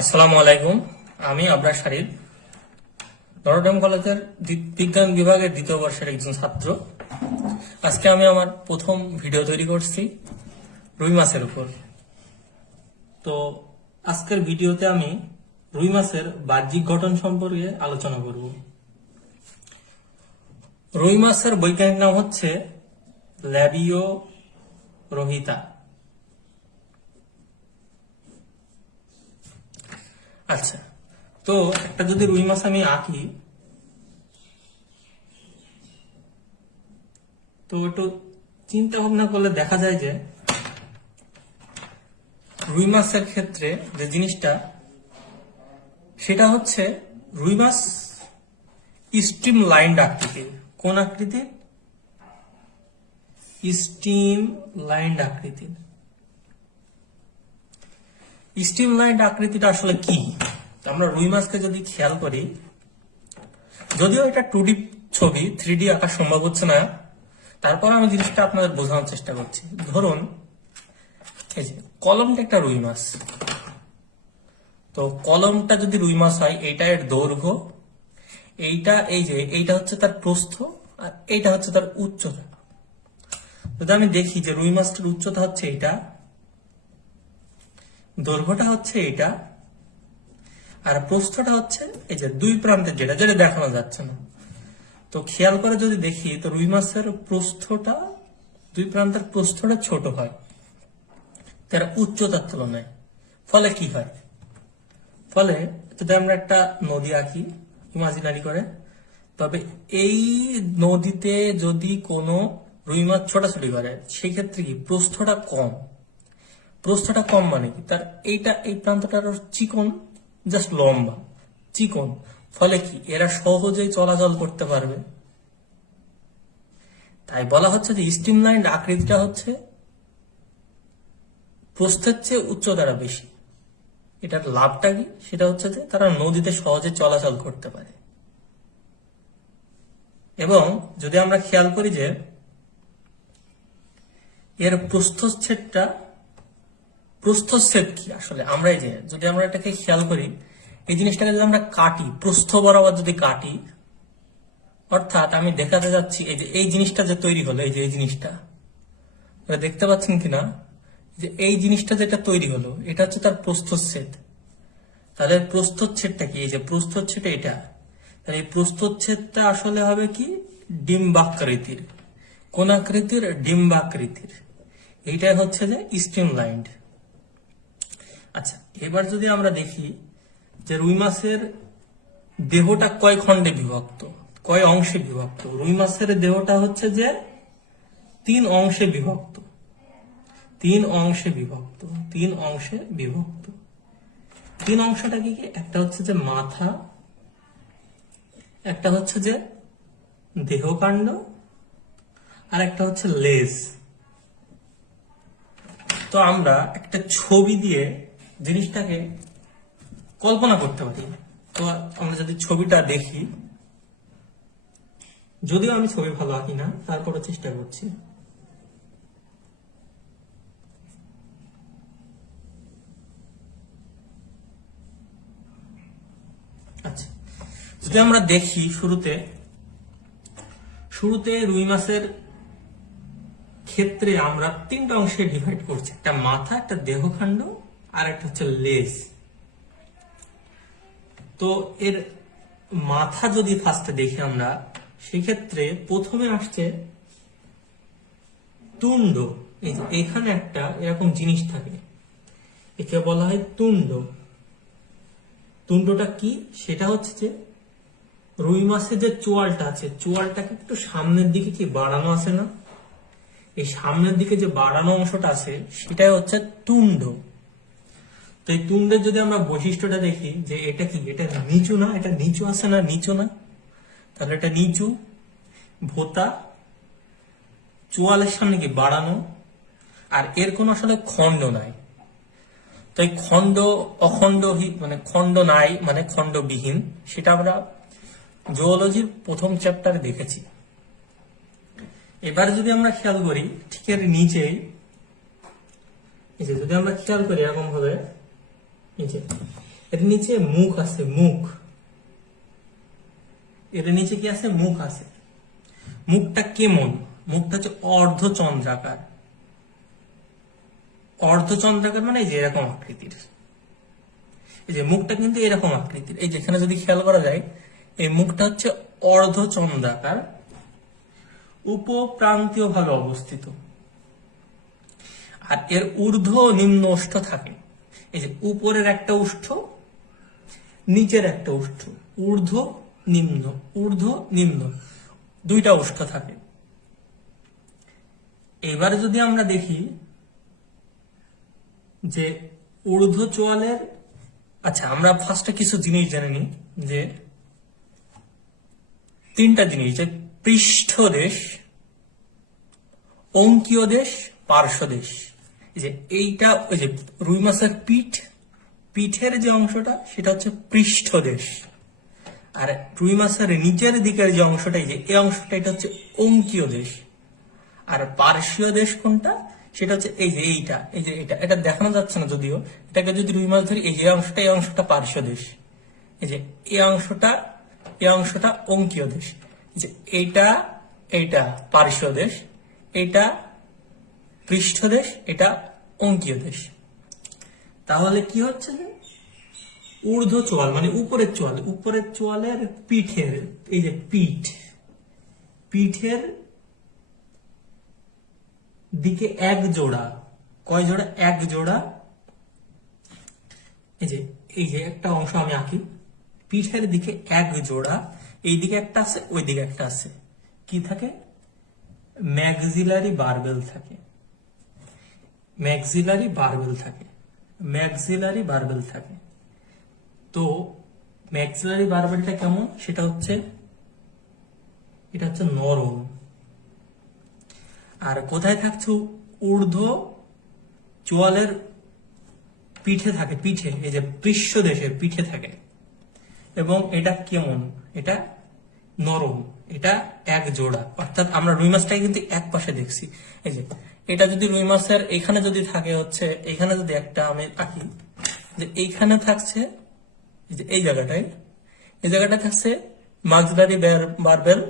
আসসালামু আলাইকুম। আমি আবরার শরীফ, নটরডেম কলেজের বিজ্ঞান বিভাগের দ্বিতীয় বর্ষের একজন ছাত্র। আজকে আমি আমার প্রথম ভিডিও তৈরি করছি রুই মাছের উপর। তো আজকের ভিডিওতে আমি রুই মাছের বাহ্যিক গঠন সম্পর্কে আলোচনা করব। রুই মাছের বৈজ্ঞানিক নাম হচ্ছে ল্যাবিও রোহিতা। আচ্ছা, তো একটা যদি রুই মাছ আমি আঁকি, তো একটু চিন্তা ভাবনা করলে দেখা যায় যে রুই মাছের ক্ষেত্রে যে জিনিসটা, সেটা হচ্ছে রুই মাছ স্ট্রিম লাইন্ড আকৃতির। কোন আকৃতির? স্ট্রিম লাইন্ড আকৃতির। স্ট্রিম লাইন্ড আকৃতিটা আসলে কি? আমরা রুই মাছকে যদি খেয়াল করি, যদিও এটা 2D ছবি, 3D আঁকা সম্ভব হচ্ছে না, তারপর আমি জিনিসটা আপনাদের বোঝানোর চেষ্টা করছি। ধরুন এই যে কলমটা একটা রুই মাছ। তো কলমটা যদি রুই মাছ হয়, এইটা এর দৈর্ঘ্য, এইটা হচ্ছে তার প্রস্থ, আর এইটা হচ্ছে তার উচ্চতা। যদি আমি দেখি যে রুই মাছটার উচ্চতা হচ্ছে এইটা, দৈর্ঘ্যটা হচ্ছে এইটা, আর প্রস্থটা হচ্ছে এই যে দুই প্রান্তের যেটা যেটা দেখানো যাচ্ছে না। তো খেয়াল করে যদি দেখি, তো রুই মাছের প্রস্থটা, দুই প্রান্তের প্রস্থটা ছোট হয় তার উচ্চতার তুলনায়। ফলে কি হয়? ফলে যদি আমরা একটা নদী আঁকি ইমাজিনারি করে, তবে এই নদীতে যদি কোনো রুই মাছ ছোটাছুটি করে, সেই ক্ষেত্রে কি প্রস্থটা কম। প্রস্থটা কম মানে কি, তার এই প্রান্তটা চিকন, জাস্ট লম্বা চিকন। ফলে কি এরা সহজেই চলাচল করতে পারবে। তাই বলা হচ্ছে যে স্ট্রিমলাইন্ড আকৃতিটা হচ্ছে প্রস্থের চেয়ে উচ্চতাটা বেশি। এটার লাভটা কি? সেটা হচ্ছে যে তারা নদীতে সহজে চলাচল করতে পারে। এবং যদি আমরা খেয়াল করি যে এর প্রস্থচ্ছেদ কি আসলে, আমরা এই যে যদি আমরা এটাকে খেয়াল করি, এই জিনিসটাকে যদি আমরা কাটি, প্রস্থ বরাবর যদি কাটি, অর্থাৎ আমি দেখাতে যাচ্ছি এই যে এই জিনিসটা যে তৈরি হলো, এই যে এই জিনিসটা দেখতে পাচ্ছেন কিনা, যে এই জিনিসটা যেটা তৈরি হলো, এটা হচ্ছে তার প্রস্থচ্ছেদ। তাহলে প্রস্থচ্ছেদটা কি? এই যে প্রস্থচ্ছেদ এটা, তাহলে এই প্রস্থচ্ছেদটা আসলে হবে কি ডিম্বাকৃতির। কোন আকৃতির? ডিম্বাকৃতির। এইটাই হচ্ছে যে স্ট্রিম লাইন্ড। আচ্ছা, এবার যদি আমরা দেখি যে রুই মাছের দেহটা কয় খণ্ডে বিভক্ত, কয় অংশে বিভক্ত। রুই মাছের দেহটা হচ্ছে যে 3 অংশে বিভক্ত। 3 অংশে বিভক্ত। 3 অংশে বিভক্ত। 3 অংশটা কি কি? একটা হচ্ছে যে মাথা, একটা হচ্ছে যে দেহকাণ্ড, আর একটা হচ্ছে লেজ। তো আমরা একটা ছবি দিয়ে জিনিসটাকে কল্পনা করতে পারি। তো আমরা যদি ছবিটা দেখি, যদিও আমি ছবি ভালো আঁকি না, তারপরে চেষ্টা করছি। আচ্ছা, যদি আমরা দেখি শুরুতে রুই মাছের ক্ষেত্রে আমরা 3টা অংশে ডিভাইড করছি, একটা মাথা, একটা দেহকাণ্ড, আর একটা হচ্ছে লেজ। তো এর মাথা যদি ফার্স্টে দেখি আমরা, সেক্ষেত্রে প্রথমে আসছে তুণ্ড। এই যে এখানে একটা এরকম জিনিস থাকে, একে বলা হয় তুণ্ড। তুণ্ডটা কি? সেটা হচ্ছে যে রুই মাছের যে চোয়ালটা আছে, চোয়ালটাকে একটু সামনের দিকে কি বাড়ানো আছে না, এই সামনের দিকে যে বাড়ানো অংশটা আছে, সেটাই হচ্ছে তুণ্ড। তো এই তুণ্ডের যদি আমরা বৈশিষ্ট্যটা দেখি, যে এটা কি, এটা নিচু না, এটা নিচু আছে না, নিচু না, তাহলে এটা নিচু। ভোঁতা, চোয়ালের সামনে কি বাড়ানো, আর এর কোনো আসলে খণ্ড নাই। তো এই অখণ্ড মানে খণ্ড নাই মানে খণ্ডবিহীন, সেটা আমরা জুওলজির প্রথম চ্যাপ্টারে দেখেছি। এবার যদি আমরা খেয়াল করি, ঠিক এর নিচেই এই যে যদি আমরা খেয়াল করি এরকম ভাবে, এই যে এর নিচে মুখ আছে, মুখ, এর নিচে কি আছে? মুখ আছে। মুখটা কেমন? মুখটা হচ্ছে অর্ধচন্দ্রাকার। অর্ধচন্দ্রাকার মানে এই যে এরকম আকৃতির। এই যে মুখটা কিন্তু এরকম আকৃতির। এই যেখানে যদি খেয়াল করা যায়, এই মুখটা হচ্ছে অর্ধচন্দ্রাকার, উপপ্রান্তীয় ভাবে অবস্থিত। আর এর ঊর্ধ্ব ও নিম্ন ওষ্ঠ থাকে। এই যে উপরের একটা ওষ্ঠ, নিচের একটা ওষ্ঠ, ঊর্ধ্ব নিম্ন, ঊর্ধ্ব নিম্ন, দুইটা ওষ্ঠ থাকে। এবারে যদি আমরা দেখি যে ঊর্ধ্ব চোয়ালের, আচ্ছা আমরা ফার্স্টে কিছু জিনিস জেনে নিই, যে তিনটা জিনিস, যে পৃষ্ঠদেশ, অঙ্কীয় দেশ, পার্শ্বদেশ। যে এইটা ওই যে রুই মাছের পিঠের যে অংশটা সেটা হচ্ছে পৃষ্ঠদেশ, আর রুই মাছের নিচের দিকের যে অংশটা, এই যে এই অংশটা, এটা হচ্ছে অঙ্কীয় দেশ। আর পার্শ্বীয় দেশ কোনটা? সেটা হচ্ছে এই যে এইটা, এই যে এটা দেখানো যাচ্ছে না যদিও, এটাকে যদি রুই মাছ ধরি, এই যে অংশটা, এই অংশটা পার্শ্বীয় দেশ, এই যে এই অংশটা অঙ্কীয় দেশ, যে এইটা পার্শ্বীয় দেশ, এটা পৃষ্ঠদেশ, এটা অঙ্কীয় দেশ। তাহলে কি হচ্ছে? ঊর্ধ্ব চোয়াল মানে উপরের চোয়াল, উপরের চোয়ালের পিঠের, এই যে পিঠের দিকে এক জোড়া, কয় জোড়া? এক জোড়া। এই যে একটা অংশ আমি আঁকি, পিঠের দিকে এক জোড়া, এই দিকে একটা আছে, ওই দিকে একটা আছে, কি থাকে? ম্যাক্সিলারি বারবেল থাকে, ম্যাক্সিলারি বারবেল থাকে, ম্যাক্সিলারি বারবেল থাকে। তো ম্যাক্সিলারি বারবেলটা কেমন? সেটা হচ্ছে, এটা হচ্ছে নরম। আর কোথায় থাকছে? ঊর্ধ্ব চোয়ালের পিঠে থাকে, পিঠে, এই যে পৃষ্ঠদেশের পিঠে থাকে। এবং এটা কেমন? এটা নরম, এটা এক জোড়া। অর্থাৎ আমরা রুই মাছটাকে কিন্তু এক পাশে দেখছি। এই যে এটা যদি রুই মাছের এখানে যদি থাকে হচ্ছে, এখানে যদি একটা আমি আঁকি, যে এইখানে থাকছে, এই জায়গাটায় থাকছে মাক্সিলারি বারবেল,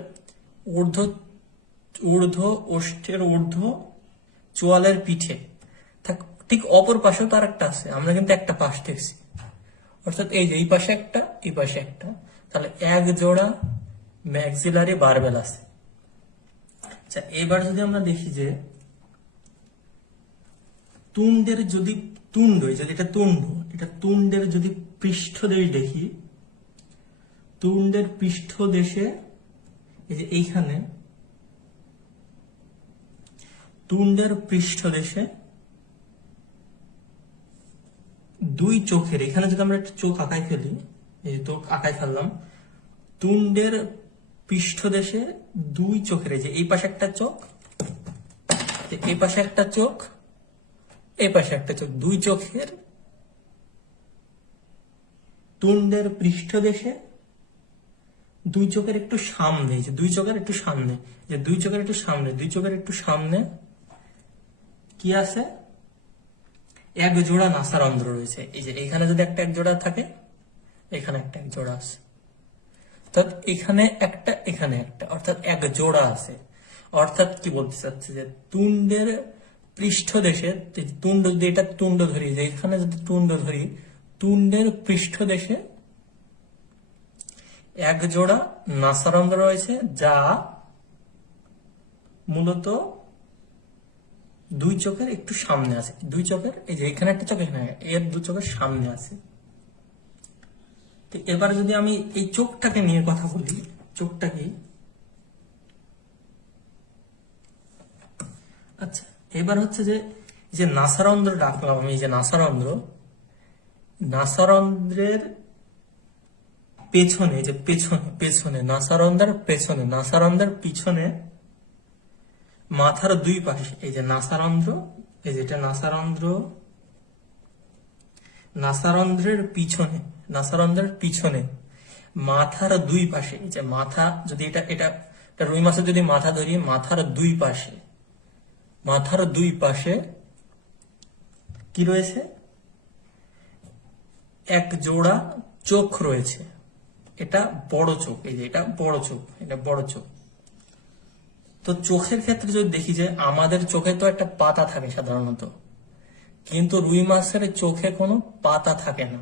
ঊর্ধ্ব ওষ্ঠের ঊর্ধ্ব চোয়ালের পিঠে। ঠিক অপর পাশেও তার একটা আছে, আমরা কিন্তু একটা পাশ দেখছি। অর্থাৎ এই যে এই পাশে একটা, এই পাশে একটা, তাহলে এক জোড়া ম্যাক্সিলারি বারবেল আছে। আচ্ছা এবার যদি আমরা দেখি যে তুন্ডের যদি এটা তুন্ডের যদি পৃষ্ঠদেশ দেখি, তুন্ডের পৃষ্ঠদেশে এই যে এইখানে তুন্ডের পৃষ্ঠদেশে দুই চোখের, এখানে যদি আমরা একটা চোখ আঁকায় ফেলি, এই তো আঁকায় ফেললাম, তুন্ডের পৃষ্ঠদেশে দুই চোখের, এই যে এই পাশে একটা চোখ, এই পাশে একটা চোখ, এই পাশে একটা চোখ, দুই চোখের তুন্ডের পৃষ্ঠদেশে দুই চোখের একটু সামনে, যে দুই চোখের একটু সামনে, যে দুই চোখের একটু সামনে কি আছে? এক জোড়া নাসারন্ধ্র রয়েছে। এই যে এখানে যদি একটা এক জোড়া থাকে, এখানে একটা এক জোড়া আছে, অর্থাৎ এখানে একটা, এখানে একটা, অর্থাৎ এক জোড়া আছে। অর্থাৎ কি বলতে চাচ্ছে? যে তুন্ডের পৃষ্ঠদেশে, তুন্ড যদি এটা তুন্ড ধরি, যে এখানে যদি তুন্ড ধরি, তুন্ডের পৃষ্ঠদেশে এক জোড়া নাসারন্ধ্র রয়েছে, যা মূলত দুই চোখের একটু সামনে আছে। দুই চোখের, এই যে এখানে একটা চোখ, এখানে, এর দু চোখের সামনে আছে। এবারে যদি আমি এই চোখটাকে নিয়ে কথা বলি, চোখটা কি? আচ্ছা এবার হচ্ছে যে নাসারন্ধ্র ডাকলাম আমি, যে নাসারন্ধ্রের পেছনে, যে পেছনে নাসারন্ধ্রের পিছনে মাথার দুই পাশে, এই যে নাসারন্ধ্র, এই যেটা নাসারন্ধ্রের পিছনে মাথার দুই পাশে, এই যে মাথা, যদি এটা রুই মাছের যদি মাথা ধরি, মাথার দুই পাশে কি রয়েছে? এক জোড়া চোখ রয়েছে, এটা বড় চোখ, এই যে এটা বড় চোখ, এটা বড় চোখ। তো চোখের ক্ষেত্রে যদি দেখি যে আমাদের চোখে তো একটা পাতা থাকে সাধারণত, কিন্তু রুই মাছের চোখে কোনো পাতা থাকে না।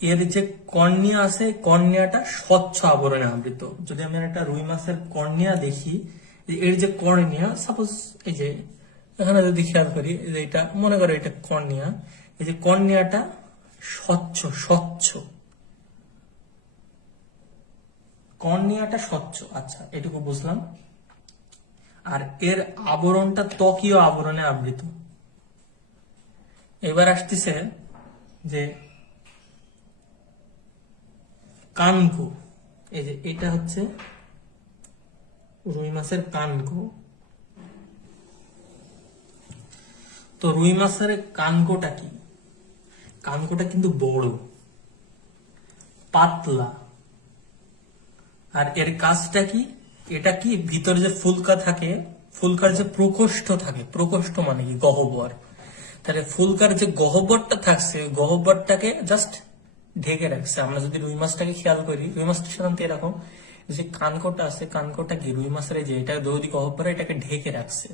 এর যে কর্নিয়া আছে, কর্নিয়াটা স্বচ্ছ আবরণে আবৃত। যদি আমি একটা রুই মাছের কর্নিয়া দেখি, এর যে কর্নিয়া, সাপোজ এই যে এখানে যদি খেয়াল করি, যে এটা মনে করো এটা কর্নিয়া, এই যে কর্নিয়াটা স্বচ্ছ, স্বচ্ছ কর্নিয়াটা স্বচ্ছ। আচ্ছা, এটুকু বুঝলাম। আর এর আবরণটা ত্বকীয় আবরণে আবৃত। এবার আসতেছে যে কানকো, এই যে এটা হচ্ছে রুই মাছের কানকো। তো রুই মাছের কানকোটা কি? কানকোটা কিন্তু বড়, পাতলা। আর এর কাজটা কি? এটা কি ভিতরে যে ফুলকা থাকে, ফুলকার যে প্রকোষ্ঠ থাকে, প্রকোষ্ঠ মানে কি গহ্বর, তাহলে ফুলকার যে গহ্বরটা থাকছে, গহ্বরটাকে জাস্ট ঢেকে রাখছে। আমরা যদি রুই মাছটাকে খেয়াল করি, রুই মাছটা সাধারণত এরকম, যে কানকোটা আছে, কানকোটা কি রুই মাছের যে এটা দৌদি গহ্বরে এটাকে ঢেকে রাখছে।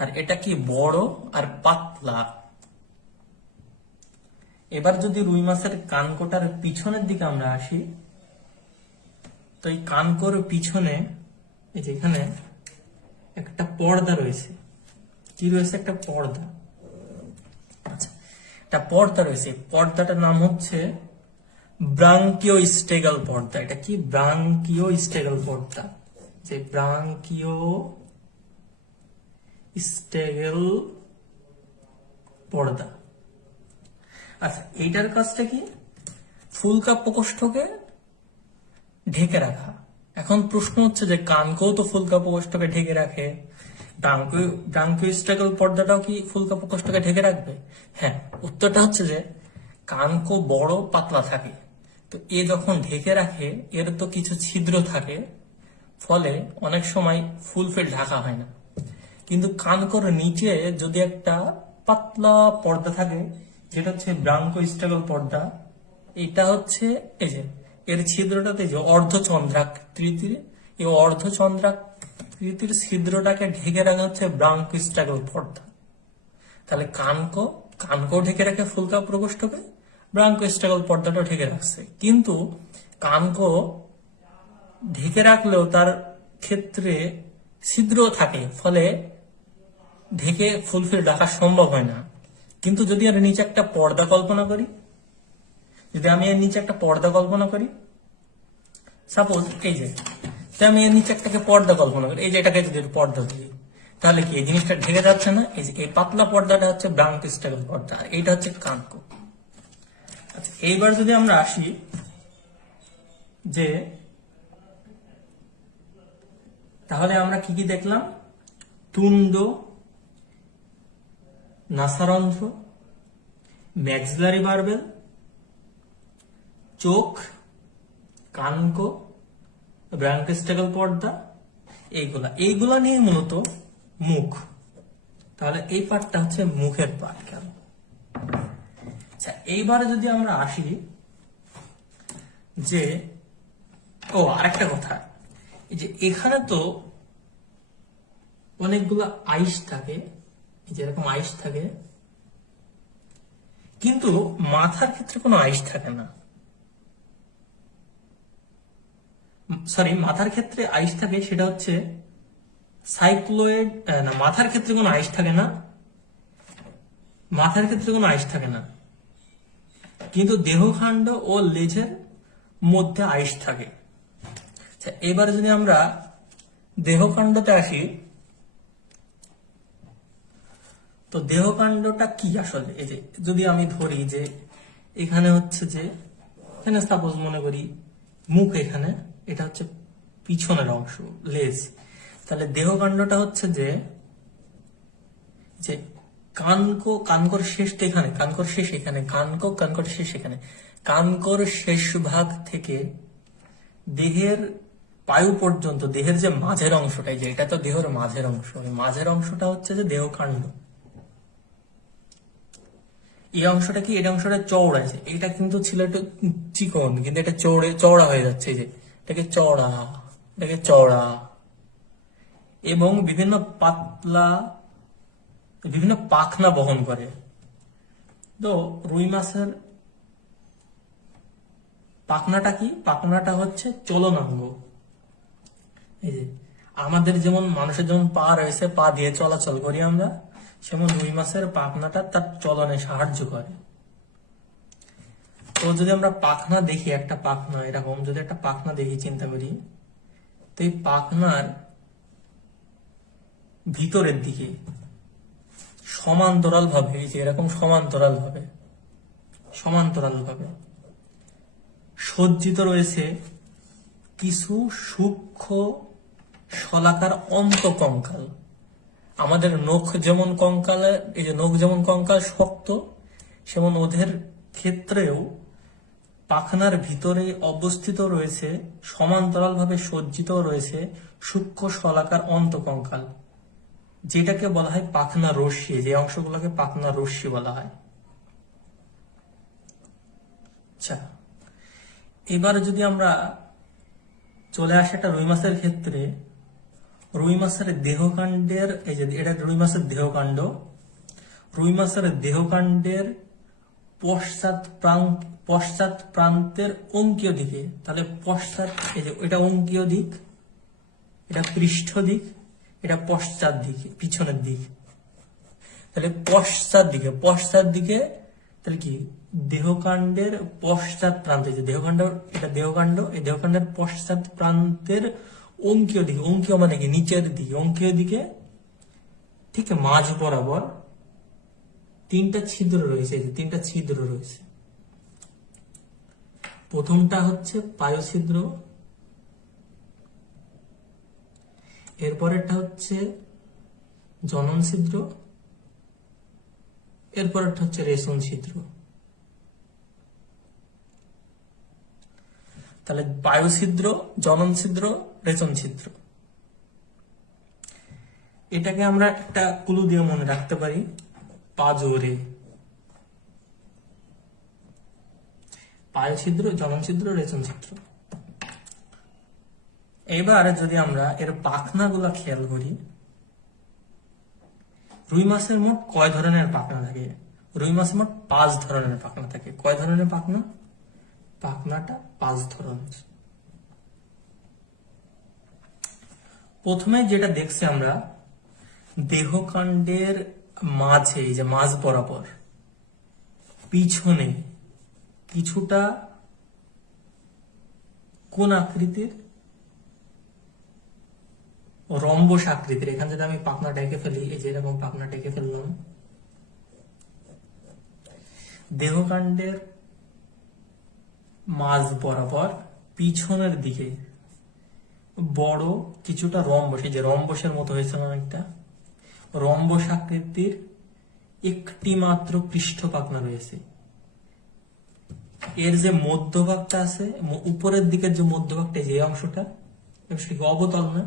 আর এটা কি বড় আর পাতলা। এবার যদি রুই মাছের কানকোটার পিছনের দিকে আমরা আসি, তো এই কানকোর পিছনে এই যে এখানে একটা পর্দা রয়েছে। কি রয়েছে? একটা পর্দা। আচ্ছা, একটা পর্দা রয়েছে, পর্দাটার নাম হচ্ছে ব্রাঙ্কিওস্টেগাল পর্দা। এটা কি? ব্রাঙ্কিওস্টেগাল পর্দা। যে ব্রাঙ্কিওস্টেগাল পর্দা। আচ্ছা, এইটার কাজটা কি? ফুলকা প্রকোষ্ঠকে ঢেকে রাখা। এখন প্রশ্ন হচ্ছে যে কানকোও তো ফুলকা প্রকোষ্ঠকে ঢেকে রাখে, ব্রাঙ্কিওস্টেগাল পর্দাটাও কি ফুলকা প্রকোষ্ঠকে ঢেকে রাখবে? হ্যাঁ, উত্তরটা হচ্ছে যে কানকো বড় পাতলা থাকে, তো এ যখন ঢেকে রাখে এর তো কিছু ছিদ্র থাকে, ফলে অনেক সময় ফুলফিল ঢাকা হয় না। কিন্তু কানকোর নিচে যদি একটা পাতলা পর্দা থাকে, যেটা হচ্ছে ব্রাঙ্কিওস্টেগাল পর্দা, এটা হচ্ছে এই যে এর ছিদ্রটাতে যে অর্ধচন্দ্রাকৃতির, এই অর্ধচন্দ্রাকৃতির ছিদ্রটাকে ঢেকে রাখা হচ্ছে ব্রাঙ্কিওস্টেগাল পর্দা। তাহলে কানকো ঢেকে রাখে ফুলকা প্রকোষ্ঠকে, ব্রাঙ্কিওস্টেগাল পর্দাটা ঢেকে রাখছে। কিন্তু কানকো ঢেকে রাখলেও তার ক্ষেত্রে ছিদ্র থাকে, ফলে ঢেকে ফুলফিল রাখা সম্ভব হয় না। কিন্তু যদি এর নিচে একটা পর্দা কল্পনা করি, সাপোজ এই যে আমি এর নিচে একটাকে পর্দা কল্পনা করি, এই যে এটাকে যদি পর্দা দিই, তাহলে কি এই জিনিসটা ঢেকে যাচ্ছে না? এই যে এই পাতলা পর্দাটা হচ্ছে ব্রাঙ্কিওস্টেগাল পর্দা, এইটা হচ্ছে কানকো। আচ্ছা, এইবার যদি আমরা আসি যে তাহলে আমরা কি কি দেখলাম? তুন্ড, নাসারন্ধ্র, ম্যাক্সিলারি বার্বেল, চোখ, কানকো, ব্রাঙ্কিওস্টেগাল পর্দা, এইগুলা নিয়ে মূলত মুখ। তাহলে এই পার্টটা হচ্ছে মুখের পার্ট। কেন? আচ্ছা, এইবারে যদি আমরা আসি যে আরেকটা কথা, এই যে এখানে তো অনেকগুলো আইস থাকে, এই যে এরকম আইস থাকে, কিন্তু মাথার ক্ষেত্রে কোনো আইস থাকে না। সরি, মাথার ক্ষেত্রে আইস থাকে, সেটা হচ্ছে সাইক্লোয়েড না, মাথার ক্ষেত্রে কোনো আইস থাকে না, কিন্তু দেহকাণ্ড ও লেজের মধ্যে আইস থাকে। আচ্ছা, এবারে যদি আমরা দেহকাণ্ডতে আসি, তো দেহকাণ্ডটা কি আসলে? এই যে যদি আমি ধরি যে এখানে হচ্ছে যে এখানে সাপোজ মনে করি মুখ, এখানে এটা হচ্ছে পিছনের অংশ, লেজ। তাহলে দেহকাণ্ডটা হচ্ছে যে কানকোর শেষটা এখানে, কানকোর শেষ এখানে, কানকোর শেষ এখানে, কানকোর শেষ ভাগ থেকে দেহের পায়ু পর্যন্ত, দেহের যে মাঝের অংশটা, যে এটা তো দেহের মাঝের অংশ, মাঝের অংশটা হচ্ছে যে দেহকাণ্ড। এই অংশটা কি, এটা অংশটা চওড়া আছে, এটা কিন্তু ছিল একটু চিকন, কিন্তু এটা চওড়া হয়ে যাচ্ছে, এই যে এটাকে চওড়া, এটাকে চওড়া, এবং বিভিন্ন পাতলা, বিভিন্ন পাখনা বহন করে। তো রুই মাছের পাখনাটা কি, পাখনাটা হচ্ছে চলনাঙ্গ। এই যে আমাদের যেমন মানুষের যেমন পা রয়েছে, পা দিয়ে চলাচল করি আমরা, সেমন রুই মাছের পাখনাটা তার চলনে সাহায্য করে। তো যদি আমরা পাখনা দেখি, একটা পাখনা এরকম যদি একটা পাখনা দেখি, চিন্তা করি, তো এই পাখনার ভিতরের দিকে সমান্তরাল ভাবে, এই যে এরকম সমান্তরাল ভাবে সজ্জিত রয়েছে কিছু সূক্ষ্ম শলাকার অন্তকঙ্কাল। আমাদের নখ যেমন কঙ্কাল, এই যে নখ যেমন কঙ্কাল শক্ত, সেমন ওদের ক্ষেত্রেও পাখনার ভিতরে অবস্থিত রয়েছে, সমান্তরাল ভাবে সজ্জিত রয়েছে সূক্ষ্ম শলাকার অন্তকঙ্কাল, যেটাকে বলা হয় পাখনা রশ্মি। যে অংশগুলোকে পাখনা রশ্মি বলা হয়। আচ্ছা, এবার যদি আমরা চলে আসি একটা রুই মাছের ক্ষেত্রে, রুই মাছের দেহকাণ্ডের, এই যে এটা রুই মাছের দেহকাণ্ড, রুই মাছের দেহকাণ্ডের পশ্চাৎ প্রান্তের অঙ্কীয় দিকে, তাহলে পশ্চাৎ, এই যে এটা অঙ্কীয় দিক, এটা পৃষ্ঠ দিক, এটা পশ্চাৎ দিকে, পিছনের দিক, তাহলে পশ্চাৎ দিকে তাহলে কি, দেহকাণ্ডের পশ্চাৎ প্রান্তে, যে দেহকাণ্ড, এটা দেহকাণ্ড, এই দেহকাণ্ডের পশ্চাৎ প্রান্তের অঙ্কীয় দিকে, অঙ্কীয় মানে কি নিচের দিকে, অঙ্কীয় দিকে ঠিক মাঝ বরাবর তিনটা ছিদ্র রয়েছে, এই যে তিনটা ছিদ্র রয়েছে। প্রথমটা হচ্ছে পায়ু ছিদ্র, এরপরেরটা হচ্ছে জনন ছিদ্র, এরপরেরটা হচ্ছে রেশন ছিদ্র। তাহলে বায়ু ছিদ্র, জনন ছিদ্র, রেচন ছিদ্র, এটাকে আমরা একটা ক্লু দিয়ে মনে রাখতে পারি, পাজোরে। বায়ু ছিদ্র, জনন ছিদ্র, রেচন ছিদ্র। এবার যদি আমরা এর পাখনাগুলা খেয়াল করি, রুই মাছের মোট কয় ধরনের পাখনা থাকে? রুই মাছের মোট 5 ধরনের পাখনা থাকে। কয় ধরনের পাখনা? পাখনাটা 5 ধরনের। প্রথমে যেটা দেখছি আমরা, দেহকাণ্ডের মাঝে, এই যে মাঝ বরাবর পিছনে কিছুটা কোন আকৃতির, রম্বস আকৃতির। এখানে যদি আমি পাখনাটা এঁকে ফেলি, এই যে এরকম পাখনাটা এঁকে ফেললাম, দেহকাণ্ডের মাঝ বরাবর পিছনের দিকে বড় কিছুটা রম্বস, এই যে রম্বসের মতো হয়েছে অনেকটা, রম্বস আকৃতির একটি মাত্র পৃষ্ঠ পাখনা রয়েছে। এর যে মধ্যভাগটা আছে, উপরের দিকের যে মধ্যভাগটা, যে অংশটা, অবতল না?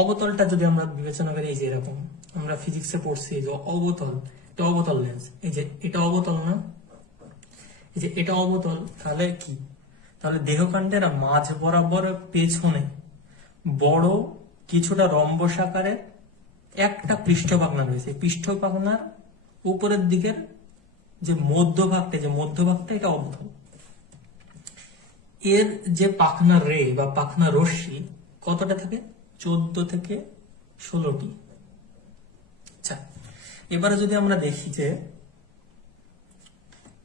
অবতলটা যদি আমরা বিবেচনা করি, এই যে এরকম আমরা ফিজিক্সে পড়ছি যে অবতল, এটা অবতল লেন্স, এই যে এটা অবতল না, এই যে এটা অবতল, তাহলে কি, তাহলে দেহকাণ্ডের মাঝ বরাবর পেছনে বড় কিছুটা রম্বস আকারের একটা পৃষ্ঠপাখনা রয়েছে। পৃষ্ঠপাখনার উপরের দিকের যে মধ্যভাগটা, এটা অবতল। এর যে পাখনা রে বা পাখনা রশ্মি কতটা থাকে? 14 থেকে 16টি। আচ্ছা, এবারে যদি আমরা দেখি যে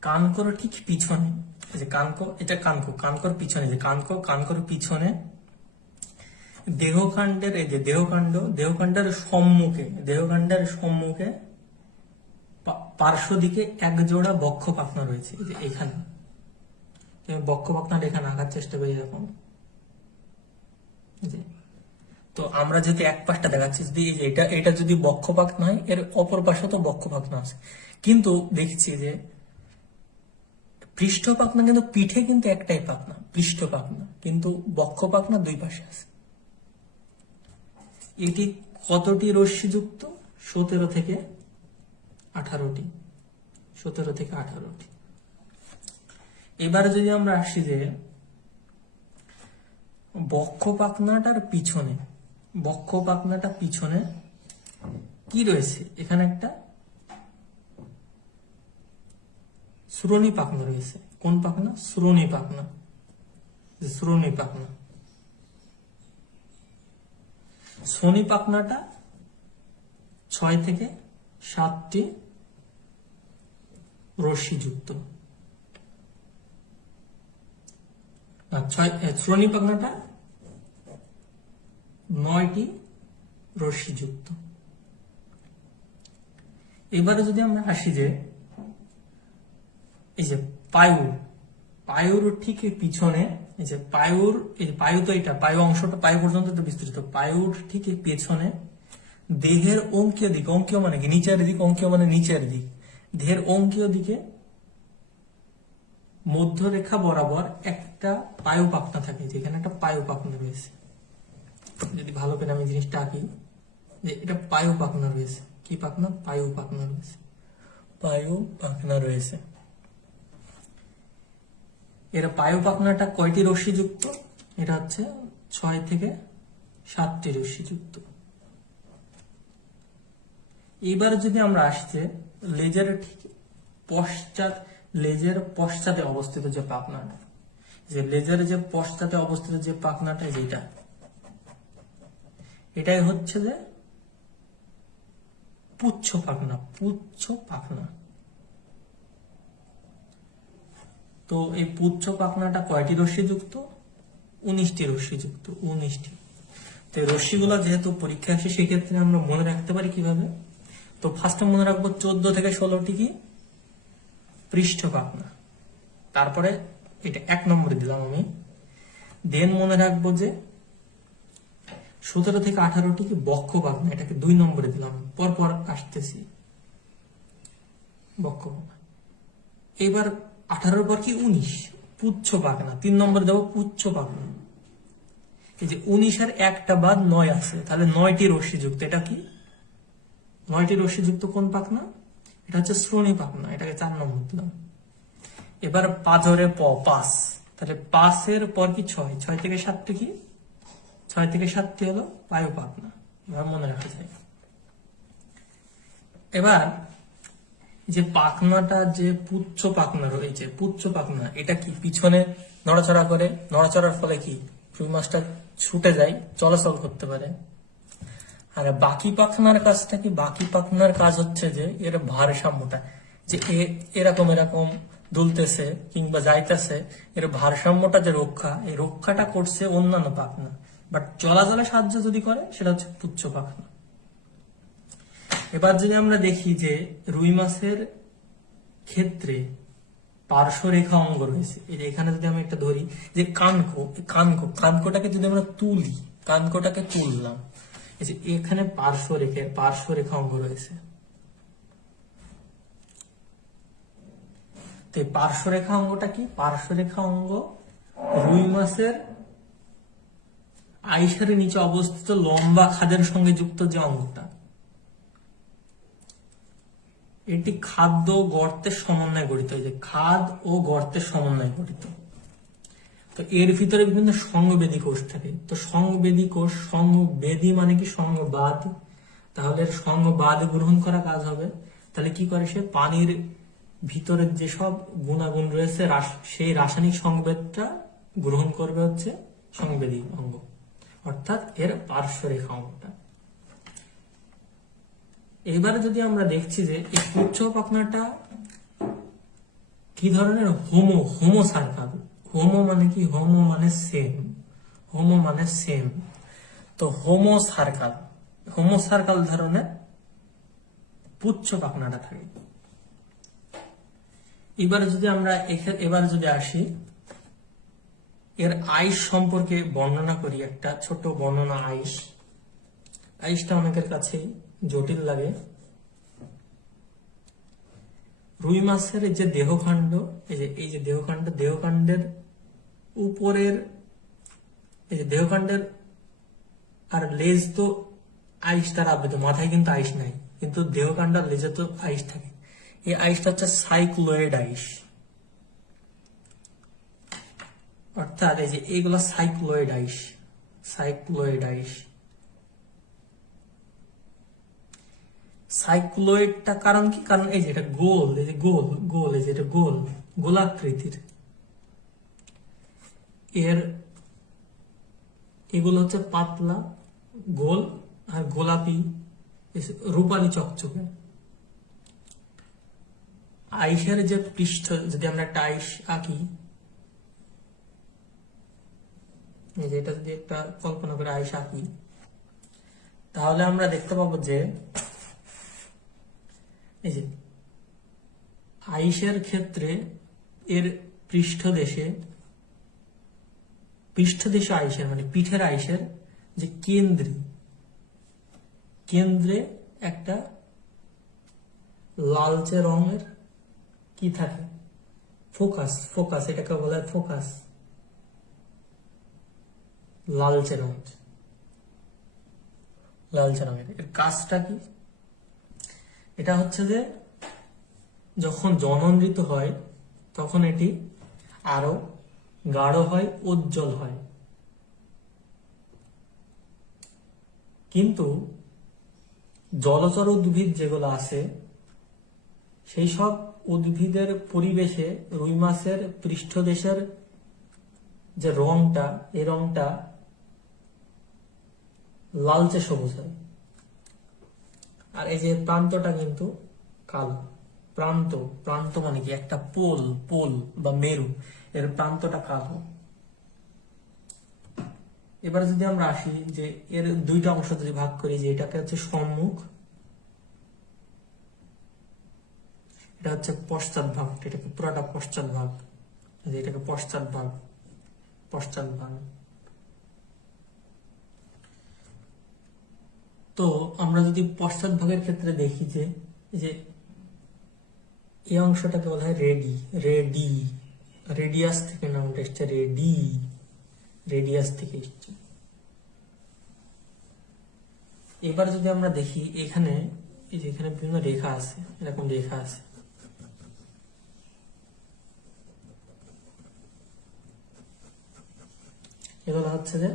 কানকর ঠিক পিছনে, যে এটা কানকর পিছনে, যে কানকর পিছনে দেহকাণ্ডের, এই যে দেহকাণ্ডের সম্মুখে পার্শ্ব দিকে এক জোড়া বক্ষ পাখনা রয়েছে। এই যে এখানে বক্ষ পাখনাটা এখানে আঁকার চেষ্টা করি এরকম। তো আমরা যদি এক পাশটা দেখাচ্ছি, যদি এটা যদি বক্ষ পাখনা হয়, এর অপর পাশে তো বক্ষ পাখনা আছে, কিন্তু দেখছি যে পৃষ্ঠ পাখনা কিন্তু পিঠে কিন্তু একটাই পাখনা, পৃষ্ঠ পাখনা, কিন্তু বক্ষ পাখনা 2 পাশে আছে। এটি কতটি রশ্মিযুক্ত? 17 থেকে 18টি। 17 থেকে 18টি। এবারে যদি আমরা আসি যে বক্ষ পাখনাটার পিছনে কি রয়েছে, এখানে একটা শ্রোণী পাখনা রয়েছে। কোন পাখনা? শ্রোণী পাখনা। শ্রোণী পাখনাটা 6 থেকে 7টি রশ্মিযুক্ত। শ্রোণী পাখনাটা 9টি রশ্মিযুক্ত। এবারে যদি আমরা আসি যে এই যে পায়ুর ঠিক পিছনে, এই যে পায়ু তো এটা পায়ু অংশটা, পায়ু পর্যন্ত তো বিস্তৃত। পায়ুর ঠিক পেছনে দেহের অঙ্কীয় দিক, অঙ্কীয় মানে কি নিচের দিক, অঙ্কীয় মানে নিচের দিক, দেহের অঙ্কীয় দিকে মধ্যরেখা বরাবর একটা পায়ু পাখনা থাকে। যেখানে একটা পায়ু পাখনা রয়েছে, যদি ভালো করে আমি জিনিসটা আঁকি, যে এটা পায়ু পাখনা রয়েছে। কি পাখনা? পায়ু পাখনা রয়েছে। এর পায়ু পাখনাটা কয়টি রশ্মি যুক্ত? এটা হচ্ছে 6 থেকে 7টি রশ্মি যুক্ত। এবার যদি আমরা আসছে লেজের ঠিক লেজের পশ্চাতে অবস্থিত যে পাখনাটা, যে লেজের যে পশ্চাতে অবস্থিত যে পাখনাটা, যেটা এটাই হচ্ছে যে পুচ্ছ পাখনা। তো এই পুচ্ছ পাখনাটা কয়টি রশ্মি যুক্ত? 19টি রশ্মি যুক্ত। 19টি। তো এই রশ্মিগুলো যেহেতু পরীক্ষা আসে, সেক্ষেত্রে আমরা মনে রাখতে পারি কিভাবে? তো ফার্স্টে মনে রাখবো 14 থেকে 16টি কি পৃষ্ঠ পাখনা। তারপরে এটা 1 নম্বরে দিলাম আমি। দেন মনে রাখবো যে 17 থেকে 18টি কি বক্ষ পাখনা, এটাকে 2 নম্বরে দিলাম। পরপর আসতেছি বক্ষ পাখনা। এবার 18 পর কি 19 পুচ্ছ পাখনা, 3 নম্বরে দেবো পুচ্ছ পাখনা। এই যে 19-এর একটা বাদ 9 আছে, তাহলে 9টি রশ্মি যুক্ত। এটা কি 9টি রশ্মি যুক্ত কোন পাখনা? এটা হচ্ছে শ্রোণী পাখনা। এটাকে 4 নম্বর দিলাম। এবার পাঁজরে পাঁচ, তাহলে 5-এর পর কি 6 থেকে 7টি কি 6 থেকে 7টি হলো পায়ু পাখনা। মনে রাখা যায়। এবার যে পাখনাটা যে পুচ্ছ পাখনা রয়েছে, পুচ্ছ পাখনা এটা কি পিছনে নড়াচড়া করে, নড়াচড়ার ফলে কি রুই মাছটা ছুটে যায়, চলাচল করতে পারে। আর বাকি পাখনার কাজটা কি? বাকি পাখনার কাজ হচ্ছে যে এর ভারসাম্যটা, যে এরকম দুলতেছে কিংবা যাইতেছে, এর ভারসাম্যটা যে রক্ষা, এই রক্ষাটা করছে অন্যান্য পাখনা। বাট চলাচলে সাহায্য যদি করে, সেটা হচ্ছে পুচ্ছ পাখনা। এবার যদি আমরা দেখি যে রুই মাছের ক্ষেত্রে পার্শ্বরেখা অঙ্গ রয়েছে, এই যে এখানে যদি আমি একটা ধরি যে কানকোটাকে যদি আমরা তুলি, কানকোটাকে তুললাম, এই যে এখানে পার্শ্বরেখা অঙ্গ রয়েছে। তো এই পার্শ্বরেখা অঙ্গটা কি? পার্শ্বরেখা অঙ্গ রুই মাছের আইসারের নিচে অবস্থিত লম্বা খাদের সঙ্গে যুক্ত যে অঙ্গটা, এটি খাদ্য গর্তের সমন্বয়ে গঠিত। যে খাদ ও গর্তের সমন্বয়ে গঠিত। তো এর ভিতরে বিভিন্ন সংবেদী কোষ থাকে। তো সংবেদী কোষ, সংবেদী মানে কি সংবাদ, তাহলে সংবাদ গ্রহণ করা কাজ হবে। তাহলে কি করে সে? পানির ভিতরে যেসব গুণাগুণ রয়েছে সেই রাসায়নিক সংবেদটা গ্রহণ করবে হচ্ছে সংবেদী অঙ্গ, অর্থাৎ এর পার্শ্বরেখা অঙ্গটা। এবারে যদি আমরা দেখছি যে এই পুচ্ছ পাখনাটা কি ধরনের? Homo circle. হোমো মানে কি? হোমো মানে সেম। তো হোমো সার্কাল ধরনের পুচ্ছ পাখনাটা থাকে। এবার যদি আসি এর আইস সম্পর্কে বর্ণনা করি, একটা ছোট বর্ণনা। আইসটা অনেকের কাছেই জটিল লাগে। রুই মাছের যে দেহকাণ্ড, এই যে দেহকাণ্ডের উপরের এই যে দেহকাণ্ডের আর লেজ তো আইস দ্বারা আবৃত, মাথায় কিন্তু আইস নাই, কিন্তু দেহকাণ্ড আর লেজে তো আইস থাকে। এই আইসটা হচ্ছে সাইক্লোয়েড আইস, অর্থাৎ এই যে এইগুলো সাইক্লোয়েড আইস, সাইক্লোয়েড আইস। সাইক্লোয়েডটা কারণ কি? কারণ এই যে এটা গোল, এই যে গোল গোল, এই যে এটা গোল গোলাকৃতির, এর এগুলো হচ্ছে পাতলা গোল আর গোলাপি রূপালি চকচকে। আইসের যে পৃষ্ঠ, যদি আমরা একটা আইস আঁকি, এটা যদি একটা কল্পনা করে আইস আঁকি, তাহলে আমরা দেখতে পাবো যে এই যে আইসের ক্ষেত্রে এর পৃষ্ঠদেশে আইসের মানে পিঠের আইসের যে কেন্দ্রে একটা লালচে রঙের কি থাকে, ফোকাস, এটাকে বলা হয় ফোকাস, লালচে রঙের। এর কাজটা কি? এটা হচ্ছে যে যখন জনন ঋতু হয় তখন এটি আরো গাঢ় হয়, উজ্জ্বল হয়। কিন্তু জলচর উদ্ভিদ যেগুলো আছে, সেই সব উদ্ভিদের পরিবেশে রুই মাছের পৃষ্ঠদেশের যে রংটা, এই রংটা লালচে সবুজ হয়। আর এই যে প্রান্তটা কিন্তু কালো। প্রান্ত মানে কি? একটা পোল বা মেরু, এর প্রান্তটা কালো। এবার যদি আমরা আসি যে এর দুইটা অংশ যদি ভাগ করি, যে এটাকে হচ্ছে সম্মুখ, এটা হচ্ছে পশ্চাৎ ভাগ, এটাকে পুরাটা পশ্চাৎ ভাগ, এটাকে পশ্চাৎ ভাগ। তো আমরা যদি পশ্চাৎ ভাগের ক্ষেত্রে দেখি যে এই অংশটাকে বলা হয় রেডিয়াস থেকে নামটা এসছে, রেডিয়াস থেকে এসছে। এবার যদি আমরা দেখি এখানে, এই যে এখানে বিভিন্ন রেখা আছে, এরকম রেখা আছে, এগুলো হচ্ছে যে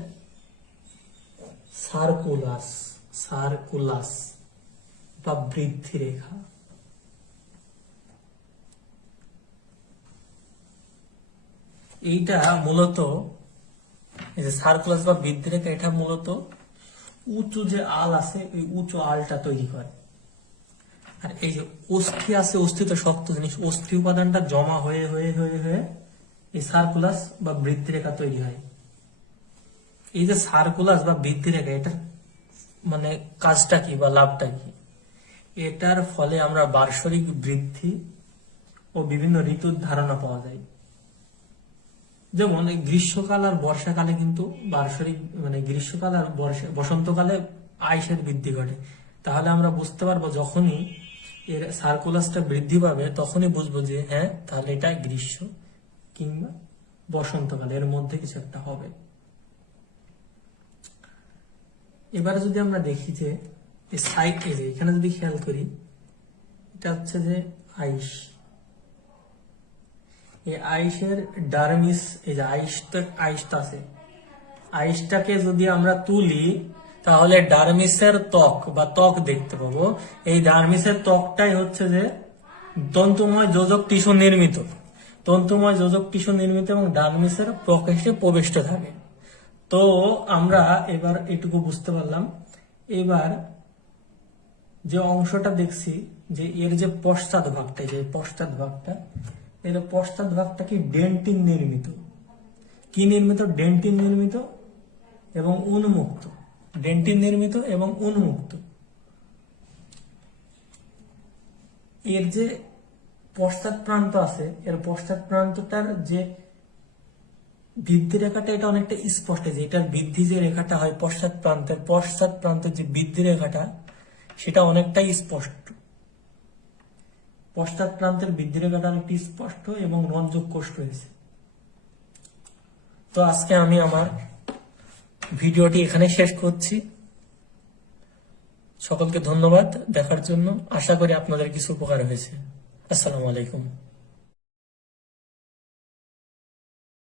সার্কুলাস বা বৃদ্ধি রেখা। এইটা মূলত এই যে সার্কুলাস বা বৃদ্ধি রেখা, এটা মূলত উঁচু যে আল আছে, ওই উঁচু আলটা তৈরি করে। আর এই যে অস্থি আছে, অস্থি তো শক্ত জিনিস, অস্থি উপাদানটা জমা হয়ে হয়ে হয়ে হয়ে এই সার্কুলাস বা বৃদ্ধি রেখা তৈরি হয়। এই যে সার্কুলাস বা বৃদ্ধি রেখা, এটার মানে কাজটা কি বা লাভটা কি? এটার ফলে আমরা বার্ষরিক বৃদ্ধি ও বিভিন্ন ঋতুর ধারণা পাওয়া যায়। যেমন গ্রীষ্মকাল আর বর্ষাকালে কিন্তু বার্ষরিক মানে গ্রীষ্মকাল আর বসন্তকালে আইসের বৃদ্ধি ঘটে। তাহলে আমরা বুঝতে পারবো যখনই এর সার্কুলাসটা বৃদ্ধি পাবে, তখনই বুঝবো যে হ্যাঁ, তাহলে এটা গ্রীষ্ম কিংবা বসন্তকাল, এর মধ্যে কিছু একটা হবে। এবারে যদি আমরা দেখি যে এখানে যদি খেয়াল করি, এটা হচ্ছে যে আইস, এই আইসের ডার্মিস, এই যে আইসটা আছে, আইসটাকে যদি আমরা তুলি তাহলে ডার্মিসের ত্বক দেখতে পাবো। এই ডার্মিসের ত্বকটাই হচ্ছে যে তন্তুময় যোজক টিস্যু নির্মিত এবং ডার্মিসের প্রকাশে প্রবিষ্ট থাকে। তো আমরা এবার এটুকু বুঝতে পারলাম। এবার যে অংশটা দেখছি যে এর যে পশ্চাৎ ভাগটা কি ডেন্টিন নির্মিত, ডেন্টিন নির্মিত এবং উন্মুক্ত। এর যে পশ্চাৎ প্রান্ত আছে, এর পশ্চাৎ প্রান্তটার যে বৃদ্ধি রেখাটা, এটা অনেকটা স্পষ্ট, যে এটার বৃদ্ধি যে রেখাটা হয় পশ্চাৎ প্রান্তের যে বৃদ্ধি রেখাটা, সেটা অনেকটাই স্পষ্ট। পশ্চাৎ প্রান্তের বৃদ্ধি রেখাটা অনেকটা স্পষ্ট এবং রঞ্জক কোষ রয়েছে। তো আজকে আমি আমার ভিডিওটি এখানে শেষ করছি। সকলকে ধন্যবাদ দেখার জন্য। আশা করি আপনাদের কিছু উপকার হয়েছে। আসসালামু আলাইকুম।